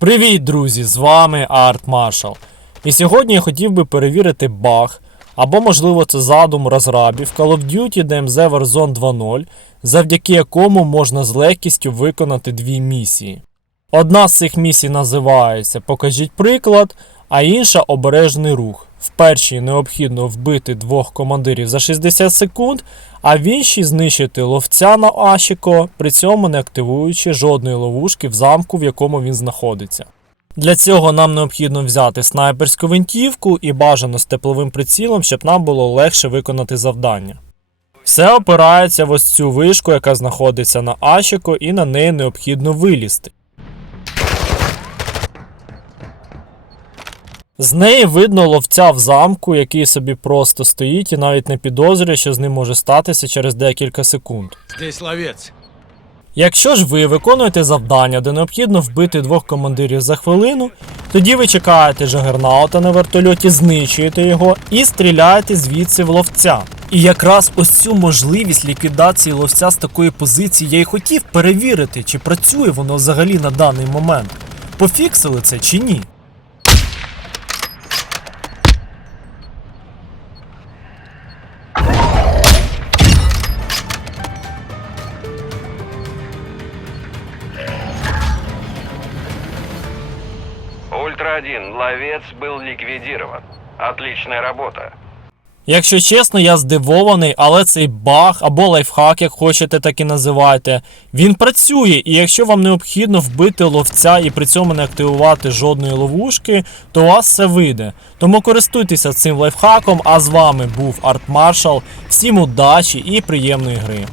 Привіт, друзі! З вами Арт Маршал. І сьогодні я хотів би перевірити баг, або можливо це задум розрабів Call of Duty DMZ Warzone 2.0, завдяки якому можна з легкістю виконати дві місії. Одна з цих місій називається Покажіть приклад, а інша обережний рух. В першій необхідно вбити двох командирів за 60 секунд, а в іншій знищити ловця на Ашіко, при цьому не активуючи жодної ловушки в замку, в якому він знаходиться. Для цього нам необхідно взяти снайперську винтівку і бажано з тепловим прицілом, щоб нам було легше виконати завдання. Все опирається в ось цю вишку, яка знаходиться на Ашіко, і на неї необхідно вилізти. З неї видно ловця в замку, який собі просто стоїть і навіть не підозрює, що з ним може статися через декілька секунд. Здесь ловец. Якщо ж ви виконуєте завдання, де необхідно вбити двох командирів за хвилину, тоді ви чекаєте жагернаута на вертольоті, знищуєте його і стріляєте звідси в ловця. І якраз ось цю можливість ліквідації ловця з такої позиції я й хотів перевірити, чи працює воно взагалі на даний момент. Пофіксили це чи ні? Ультра-1, ловец был ликвидирован. Отличная работа. Якщо чесно, я здивований, але цей баг або лайфхак, як хочете, так і називайте, він працює, і якщо вам необхідно вбити ловця і при цьому не активувати жодної ловушки, то у вас все вийде. Тому користуйтеся цим лайфхаком, а з вами був Арт Маршал. Всім удачі і приємної гри.